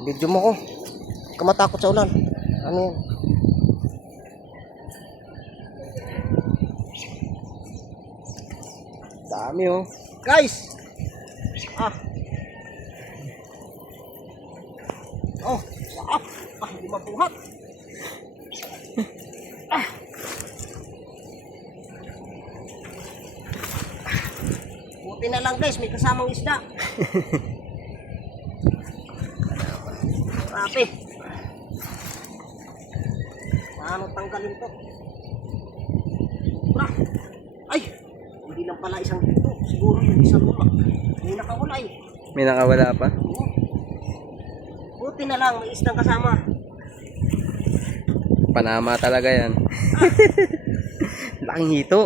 Video mo ko. Kamatakot sa ulan. Ano yan? Dami oh. Guys! Ah! Oh! Saap! Ah! Hindi mabuhat! Ah! Buti na lang guys, may kasamang isda. Grabe. Paano tanggalin to? Tara. Ay! Hindi lang pala isang dito. Siguro yung isang luma. May nakawala eh. May nakawala pa? Oo. Buti na lang, may isdang kasama. Panama talaga yan. Laking hito.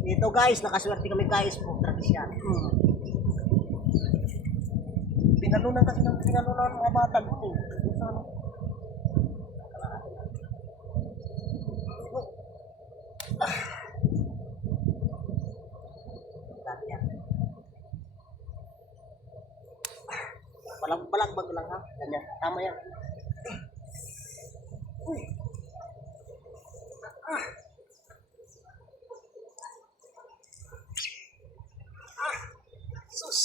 Dito guys, nakaswerte kami guys. Pagtratis yan. Pinalunan kasi ng pinalunan ng mga bata doon eh. Ano? Dati yan. Balag-balag lang ha. Ganyan. Tama yan. Uy. Ah. Ah. Sus.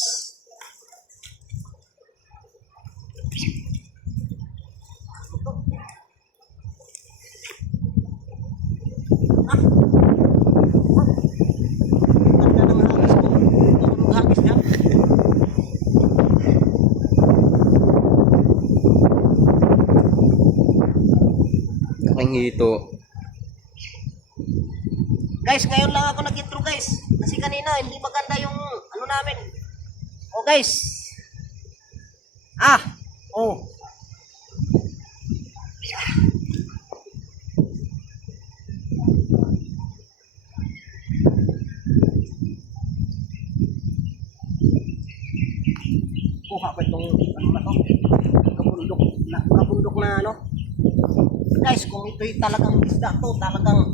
Laking hito. Guys, ngayon lang ako nag-intro guys. Kasi kanina hindi maganda yung ano namin. Oh guys. Ah. Oh. Kuha ko itong ano na to. Kabundok na ano. Guys, kung ito'y talagang isda to, talagang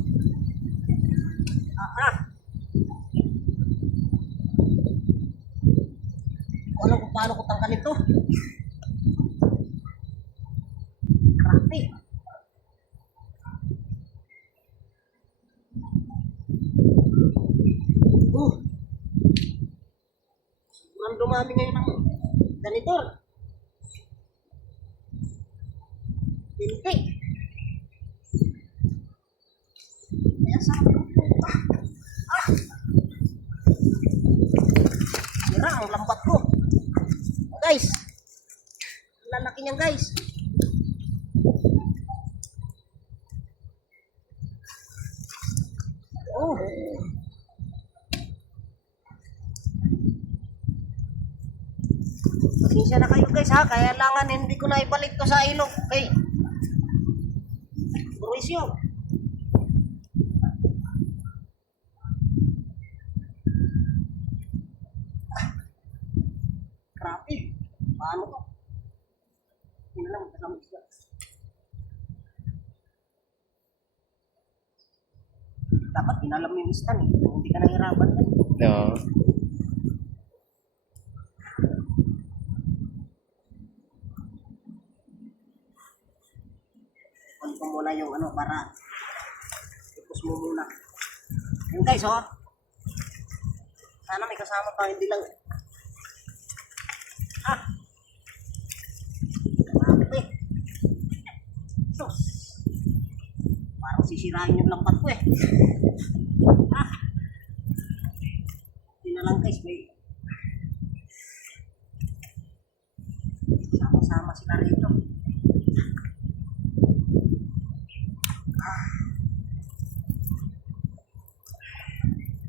alam kung paano ko tanggalin to. Grabe. Sobrang dumami ngayon ng ganitor. Binti. Kaya sarap. Sira ang lambat ko. Guys, lalaki niyan guys. Oh. Pasensya na kayo guys ha, kaya langan hindi ko na ibalik to sa ilog. Okay. Burisyo. Grabe. Paano to? Hindi lang kasama isda. Dapat inalam mo yung istan eh. Hindi ka nahirapan ka. Oo. Kunin ko muna yung ano para ipos mo muna. Yun guys oh. Sana may kasama pa, hindi lang. Ah. Grabe. Sus. Parang sisirain yung lambat ko eh. Ah. Hindi na lang guys, may sama-sama sila rito. Ah.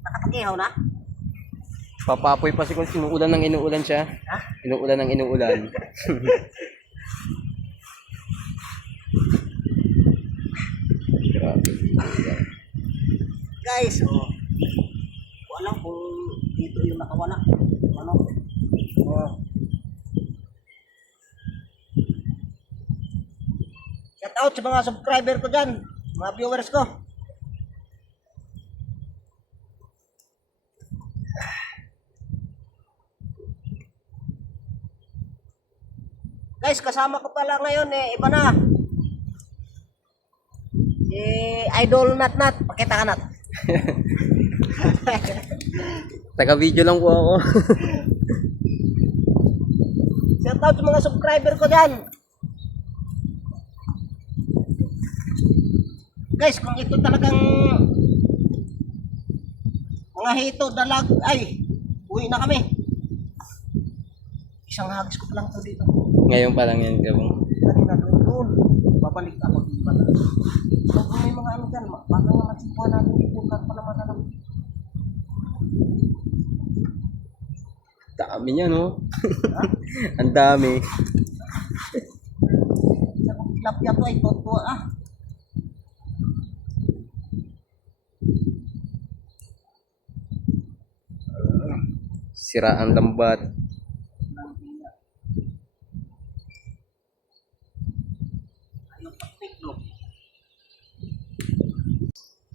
Nakatakihaw na? Papapoy pa si kung inuulan ng inuulan siya. Ha? Inuulan ng inuulan. Grabe. Guys, oh. Wala kung dito yung nakawala. Ano? Oh. Shout out sa mga subscriber ko dyan. Mga viewers ko. Guys, kasama ko pala ngayon iba na. Idol Nat. Pakita ka Nat. Taga-video lang po ako. Shout out sa mga subscriber ko dyan. Guys, kung ito talagang mga hito, dalag, ay, uwi na kami. Isang hagis ko pa lang to dito. Ngayon pa lang yan, gabong. Kanina doon. Babalik ako dito pala. So, kung may mga ano dyan, baka nga magsipuan natin dito yung karpa naman alam. Dami niya, no? Ang dami. Sa kong tilapia to ay totoo Sira ang lambat. Ayun, pakpik, no?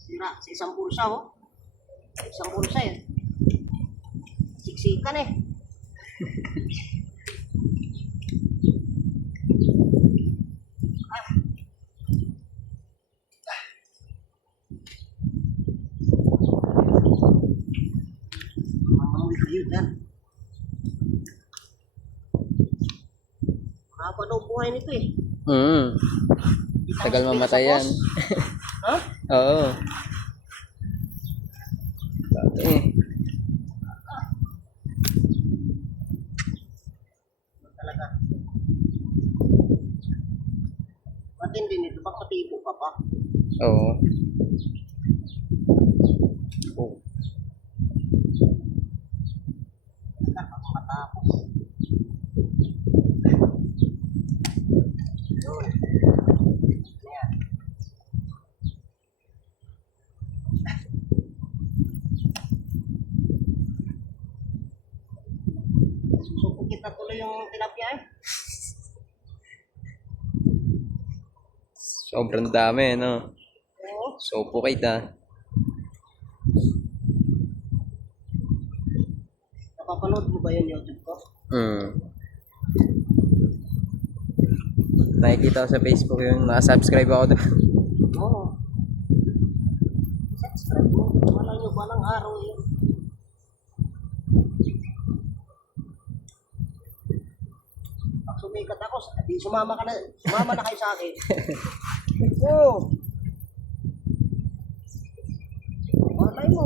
Sira, sa isang bulsa, oh. Sa isang bulsa, eh. Siksikan, eh. Mamamuli kayo dyan. Mahaba daw buhay nito, eh. Tagal mamatay yan. Ha? Oo. Dami. Talaga. Matindi nito. Baka patibo ka pa. Oo. Oh. Baka matapos. Yun. Ayan. Susupok kita tuloy yung tilapia eh. Sobrang dami, no? Oo. So, pukit Napapanood mo ba yung YouTube ko? Nakikita ko sa Facebook yung nakasubscribe ako doon. Oo. Subscribe mo. Wala nyo ba ng araw yun? Pag sumikat ako, di sumama na kayo sa akin. Oo. Malay mo.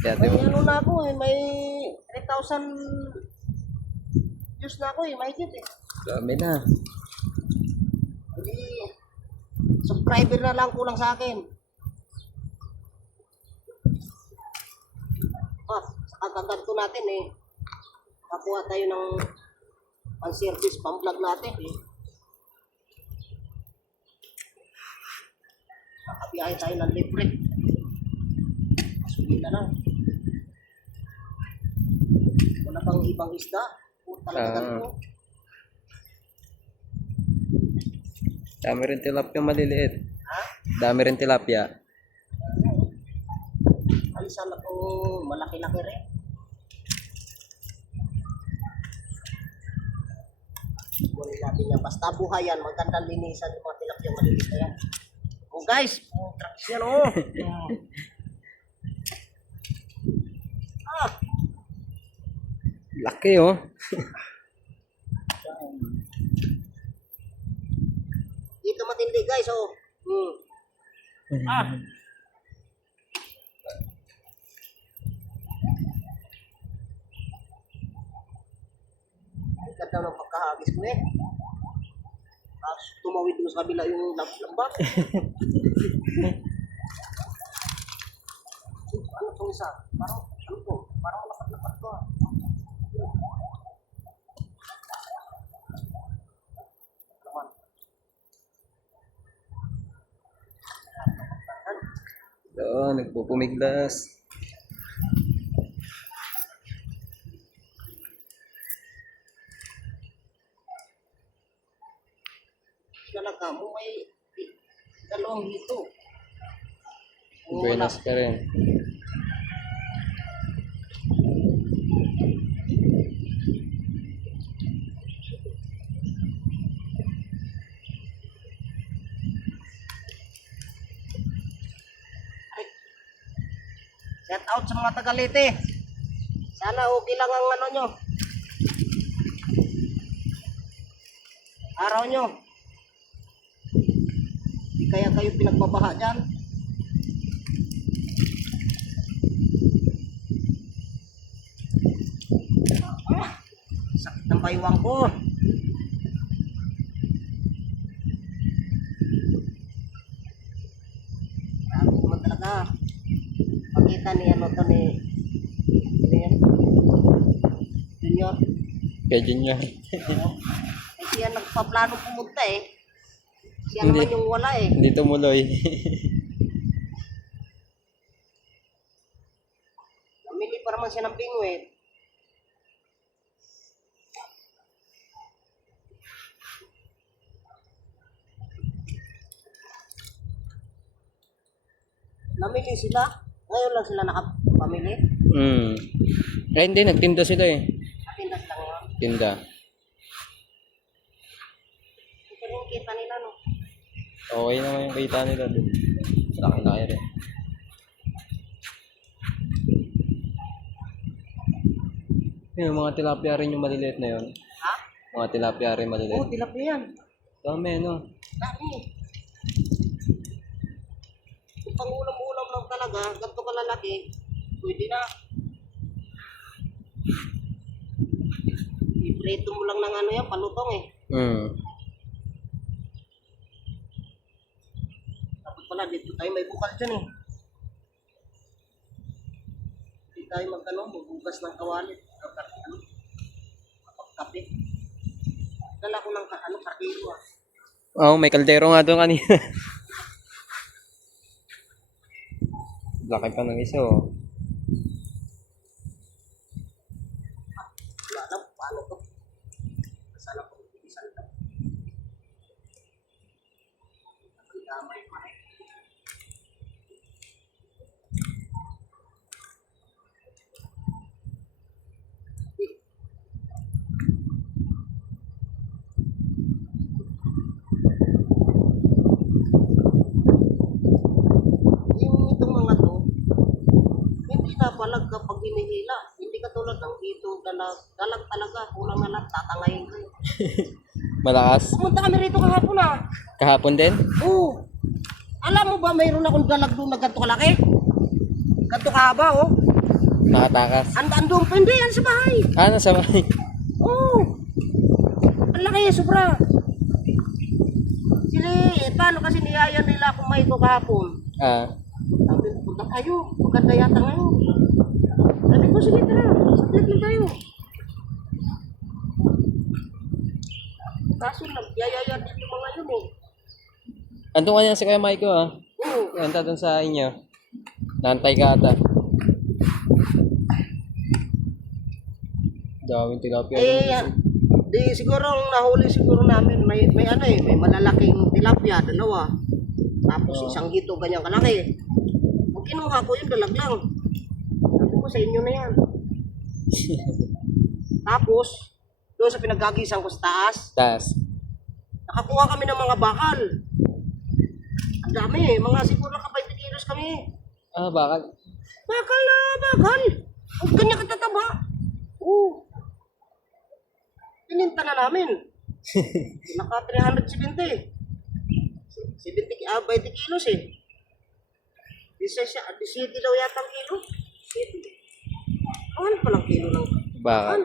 Dati May mo. ano na ako may 3,000 views na ako may higit Dami na. Hindi, subscriber na lang kulang sa akin. Sa kagaganto natin kakuha tayo ng pang-service, pang-vlog natin Nakabiyahe tayo ng libre. Sulit na lang. Wala pang ibang isda. Talaga ganito. Dami rin tilapia maliliit. Ha? Dami rin tilapia. Alisan na po malaki-laki rin. Kunin natin yan. Basta buhay yan. Magandang linisan yung mga tilapia maliliit na yan. Oh guys, trucks yan Laki, oh. Dito matindi guys, Ang ganda ng pagkahagis ko Tapos tumawid mo sa kabila yung lambat. Ano itong isa? Parang, ano to? Parang lapat-lapat to Naman. Oo, nagpupumiglas. Talaga mo may dalawang hito. Buenas ka rin. Shout out sa mga taga-Leyte. Sana okay lang ang ano nyo. Araw nyo. Di kaya kayo pinagbabaha dyan. Sakit ng baywang ko. Grabe naman talaga. Pakita ni ano to ni Junior. Kaya Junior. Kasi yan nagpaplano pumunta eh. Siya Hindi. naman yung wala eh. Hindi tumuloy. Namili pa naman siya ng pingwit. Namili sila. Ngayon lang sila nakapamili. Eh hindi, nagtinda sila eh. Atindas lang yun. Tinda. Ito rin kita nila no. Okay naman yung kita nila doon. Laki-laki rin. Yung mga tilapia rin yung maliliit na yun. Ha? Mga tilapia rin Oo, maliliit. tilapia yan. Dami, no? Dami. Kung pang ulam-ulam lang talaga, ganito kalalaki, pwede na. I-prito mo lang ng ano yan, palutong eh. Tapos pala, dito tayo may bukal dyan eh. Hindi tayo magbugas ng kawalit. Kapag-kape. Dala ko ng kardero ah. Oh, may kaldero nga doon kanina. Laki pa ng isa, oh. Wala lang, paano to? Sana po, ibisan ito. Ang damay pa eh. Yung itong mga to, hindi na balag kapag hinihila. Hindi katulad ng ito, dalag talaga. Kulang na lang, tatangayin ko. Malakas. Pumunta kami rito kahapon ah. Kahapon din? Oo. Alam mo ba, mayroon akong dalag doon na ganito kalaki? Ganito kahaba oh. Nakatakas. Andun pa, hindi yan sa bahay. Nasa bahay. Oo. Ang laki, sobra. Sili, paano kasi niyaya nila kung may ito kahapon? Sabi ko, punta tayo. Maganda yata ngayon. Sabi ko, sige tara. Saglit lang tayo. Kaso nagyayaya din yung mga yun eh. Andun ka niya si Kuya Maiko, ah. Oo. Nanta doon sa inyo. Nantay ka ata. Daming tilapia. Di siguro ang nahuli siguro namin may ano eh, may malalaking tilapia, dalawa. Tapos isang hito ganyan kalaki. Kung kinuha ko yung dalag lang. Sabi ko sa inyo na yan. Tapos doon sa pinagkagisan ko sa taas, Tas. nakakuha kami ng mga bakal. Ang dami eh, mga siguro naka 20 kilos kami. Bakal. Bakal na, bakal. Ang ganyan katataba. Oo. Tininta na namin. Naka 370. 20 kilos eh. 17 daw yata ang kilo. 17. Ano palang kilo lang? Bakal.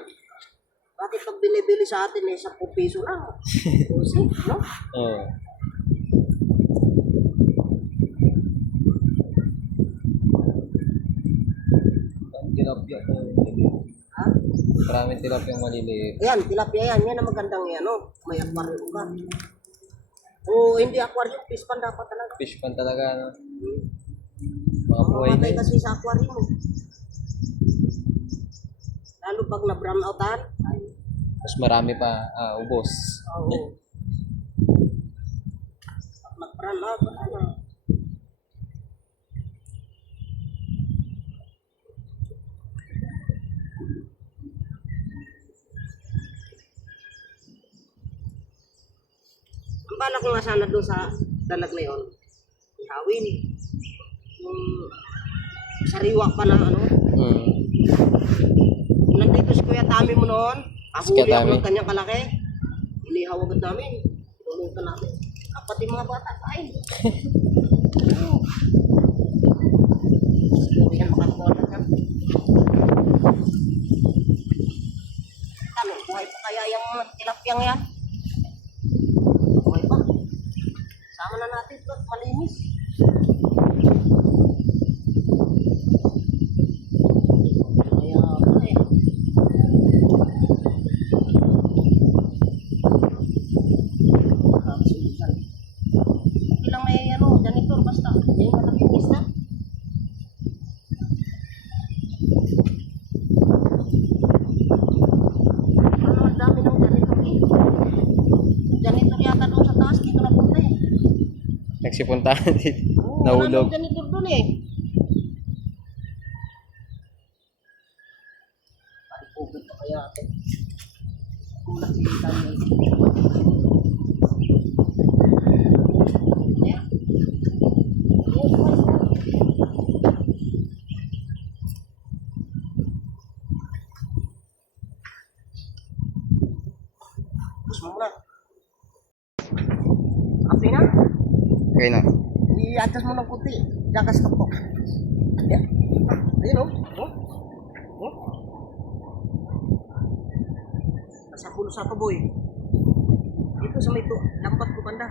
Bakit pag binibili sa atin eh, 10 piso lang? Kasi, no? Oo. Tilapia to. Ha? Maraming tilapia yung maliliit. Ayan, tilapia yan. Yan ang magandang yan, no? May aquarium ka. O hindi aquarium, fish pan dapat talaga. Fish pan talaga, no? Mga buhay Mamatay din. kasi sa aquarium eh. Lalo pag na-brown outan, ay, Mas marami pa. Ubos. oo. Pag nag-brown out, ano? Ang bala ko nga sana doon sa dalag na yun, ihawin. Yung sariwa pa na ano. Hmm. Kung nandito si Kuya Tami mo noon, Si Kuya ahuli ako Tami. ng kanyang kalaki. Ilihaw agad namin. Tulungan namin. Pati mga bata kain. Oo. Siguro yan makakuha na ka. Ano, buhay pa kaya yung tilapyang yan? Buhay pa. Sama na natin ito at malinis. Kaya eh. Ilang may ano, janitor basta. May malaking isda. Ano, ang dami ng janitor eh. Janitor yata doon sa taas, dito na punta eh. Nagsipuntahan dito. Oo, Nahulog. wala nang janitor doon eh. Pag-ubod pa kaya ito. Kung nakikita niyo. Ayan. Ayan, guys. Tapos mo muna. Kape na. Okay na. I-adjust mo ng kunti. Gagas ka po. Ayan. Ayun o. Oh. Oh. Nasa pulo sa kaboy. Dito sa may to. Lambat ko banda.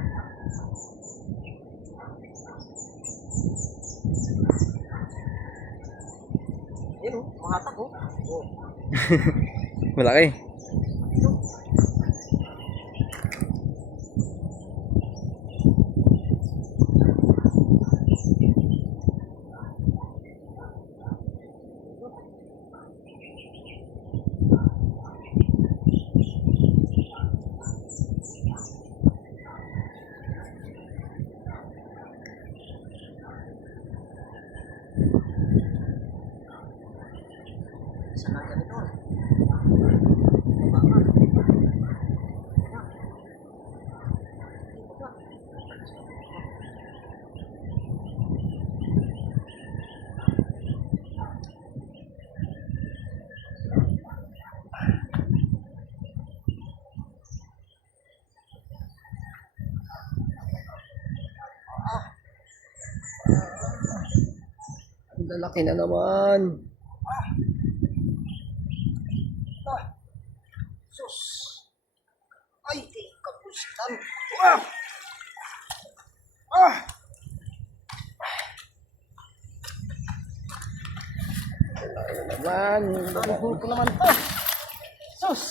Ayun o. Mahatak o. Oh. Malaki. Ito. Isa lang ganito. Ang lalaki na naman. Ah, sus. Ay, kapustan. Ah! Ah! Naman. Ang huli ko naman to. Sus.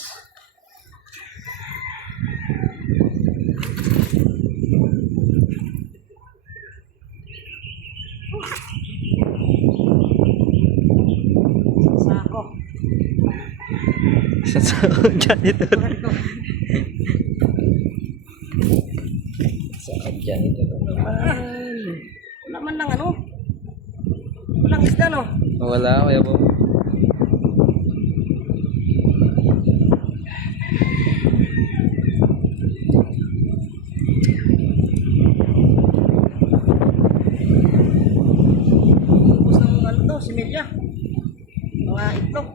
Sako. Sa janitor. Sa janitor naman. Wala man lang ano. Walang isda no. Wala, kaya po. Ubus ng ano to, similya. Mga itlog.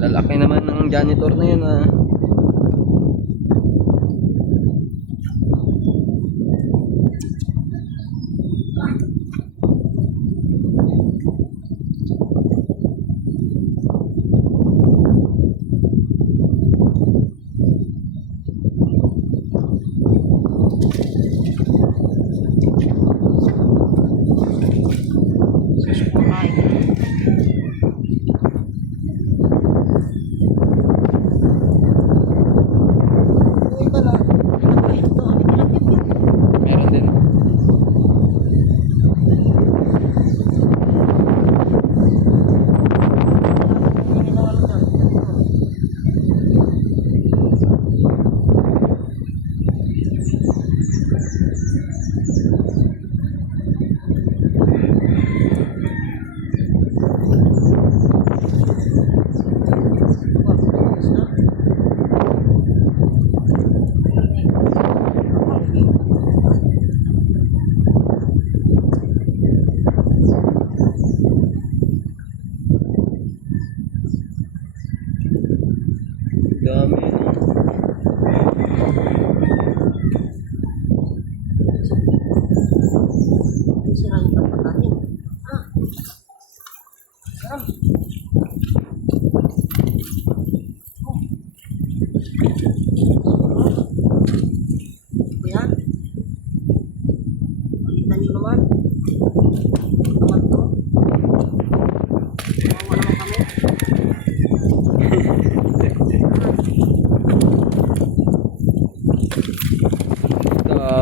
Lalaki naman ng janitor na yun ah. Ay.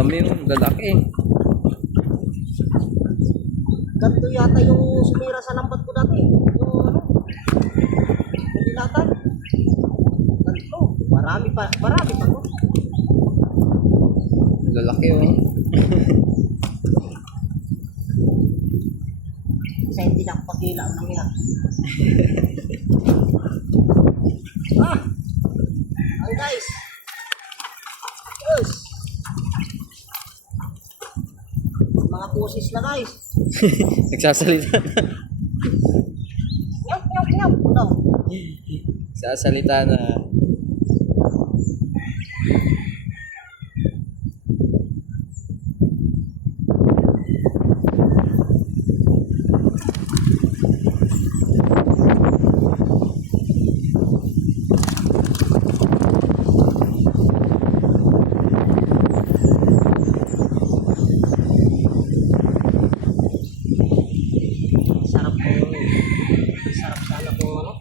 Dami yung lalaki. Ganito yata yung sumira sa lambat ko dati. Yung ano, yung dilatan. Ganito. Marami pa to. Lalaki oh. Isa yung tinakpagila lang yan. Ang guys. Yes. Mga pusis na guys. Nagsasalita. Nyap, nyap, nyap. Ano? Nagsasalita na. Sarap po. Sarap sana po ano.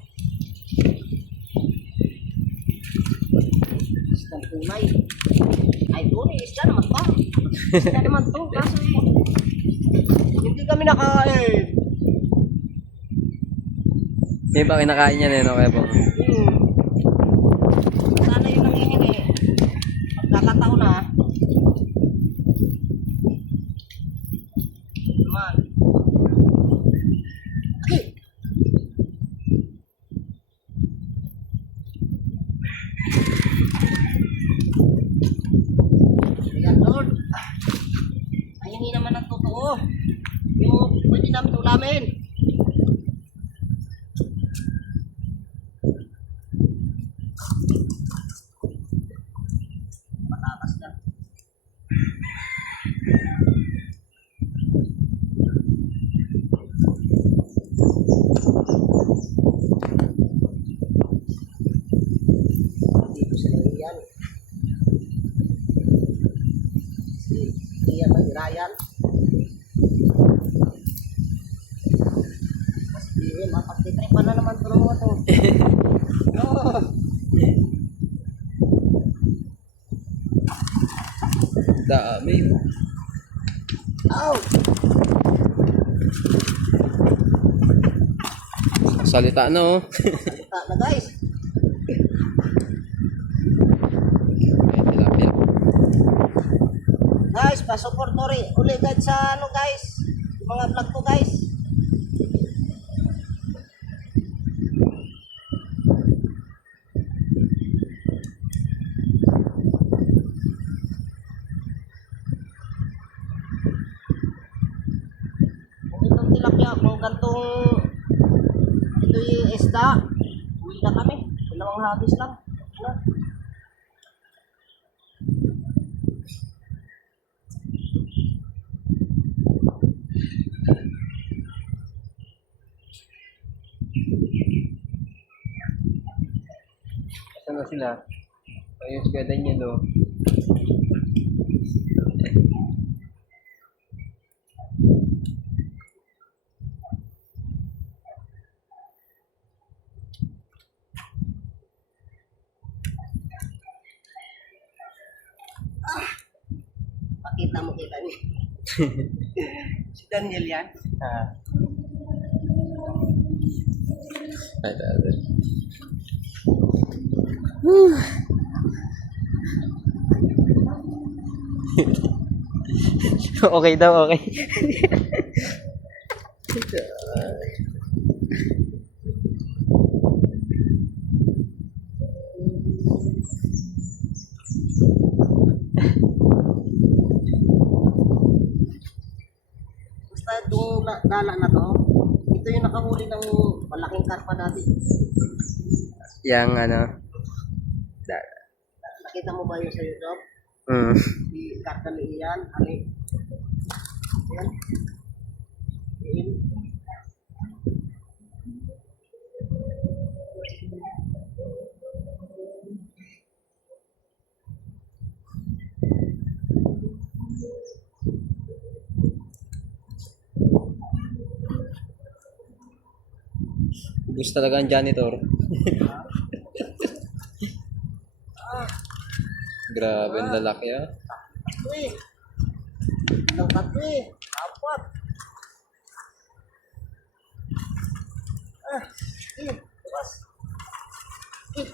Isang tunay. Ay tunay, isda naman to. Isda naman to. Kaso hindi kami nakain. Hindi ba kinakain yan eh, no? Kaya po. Sana yung nangihingi. Pagkakataon na. Naman. Okay. Ayan, Lord. Ay, hindi naman ang totoo. Yung pwede namin ulamin. Patatas na. Dito sila Ian. Si Ian at Ryan. Mas Ian, mapagtitripan na naman ito ng mga to. Oh. Dami. Ow! Salita na oh. Salita na guys. May tilapia. Guys, pa-support ulit guys sa ano guys. Yung mga vlog ko guys. Kung itong tilapia, kung gantong ito yung isda, uwi na kami. Dalawang habis lang. Ano? Saan na sila? Ayun si Kuya Daniel oh. Pakita mo kay Daniel. Si Daniel yan. Ah. Ay, dali. Okay daw, okay. Basta itong dala na to, ito yung nakahuli ng malaking karpa natin. Yang ano? Da. Nakita mo ba yung sa YouTube? Mm. Si karpa ni Ian, ali. Ayan. Ian. Gusto talaga ang janitor. Grabe ang lalaki ah. Uy, Ilang tatlo eh. Apat. Ah, bukas. Eh.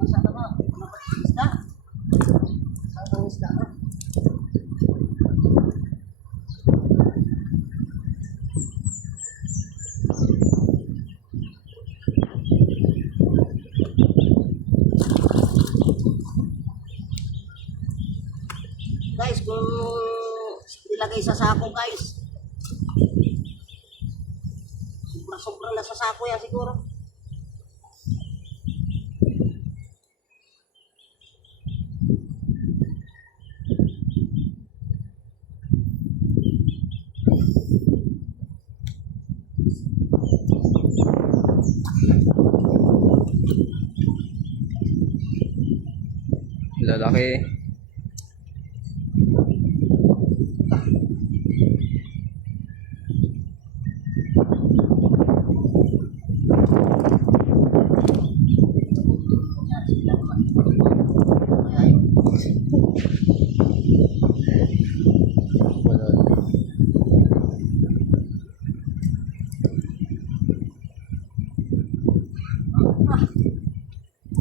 Masa ka ba? Ano ba yung isda? Saan ang isda ka? Guys, kung ilagay sa sako guys, sobra-sobra na sa sako yan siguro. Lalaki. Kaya yun. Wala.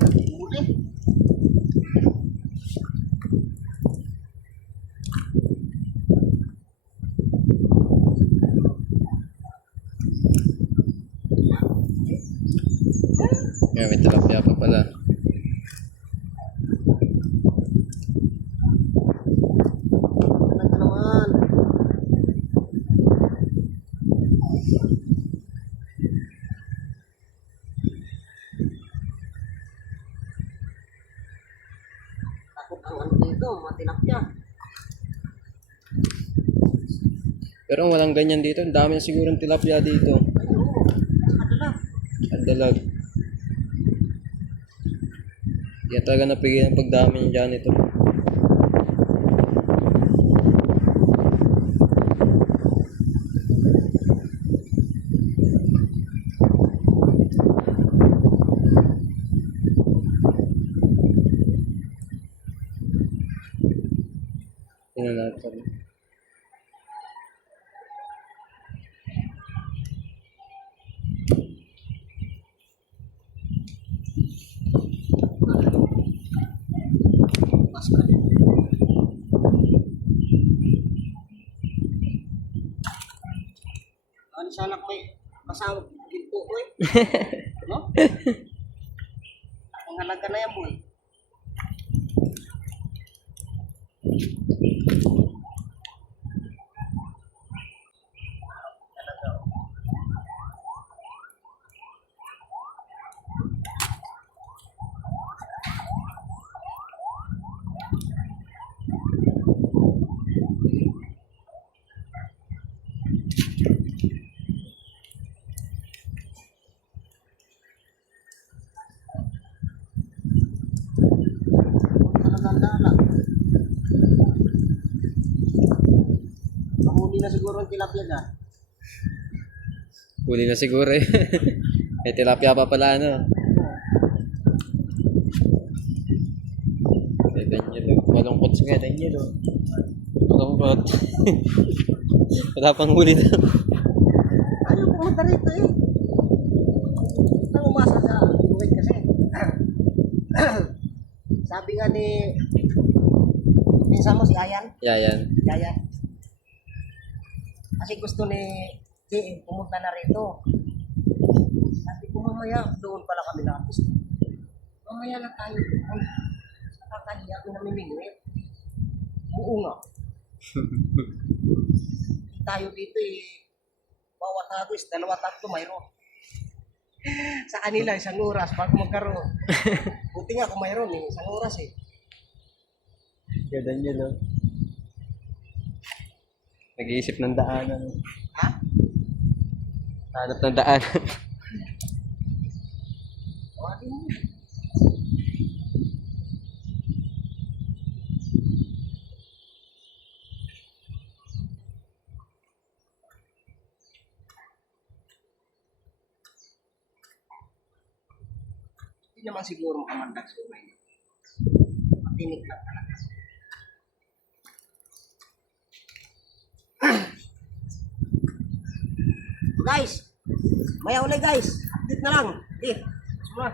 Huli. Ngayon, may tilapia pa pala. Ano naman? Takot ang ano dito, mga tilapia. Pero walang ganyan dito. Ang dami na sigurong tilapia dito. Ay, oo. Kadala. Ang dalag. Kaya talaga napigil ang pagdami niya dyan ito. Tingnan natin. Bukas ka din. Ano sana ko may kasama ginto ko eh. No? Ang halaga na yan boy. Talagang dala. Mahuli na siguro ang tilapia dyan. Huli na siguro eh. May tilapia pa pala ano. Kay Daniel. Malungkot si kay Daniel. Malungkot. Wala pang huli na. Ayaw pumunta rito eh. Nang umasa sa buwit kasi. Sabi nga ni minsan mo si Ayan. Yayan. Yayan. Kasi gusto ni J pumunta na rito. Sabi ko mamaya doon pala kami napos. Mamaya na tayo doon. Nakakahiya ko namimingwit. Oo nga. Tayo dito eh. Bawat hagis, 2-3 mayroon. Sa kanila, 1 oras bago magkaroon. Buti nga kung mayroon eh, 1 oras eh. Kay Daniel oh. Nag-iisip ng daanan. Ha? Hanap ng daanan. Tawagin mo. naman siguro makamandag sa umay. Matinik lang talaga. Guys, maya ulit guys. Update na lang. Semua.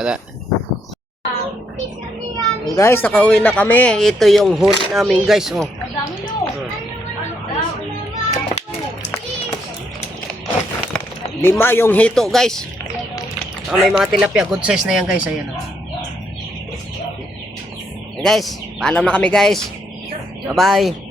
Wala. Guys, nakauwi na kami. Ito yung huli namin guys. Oh. Lima yung hito guys. May mga tilapia. Good size na yan guys. Ayan. Oh. Guys, paalam na kami guys. Bye bye.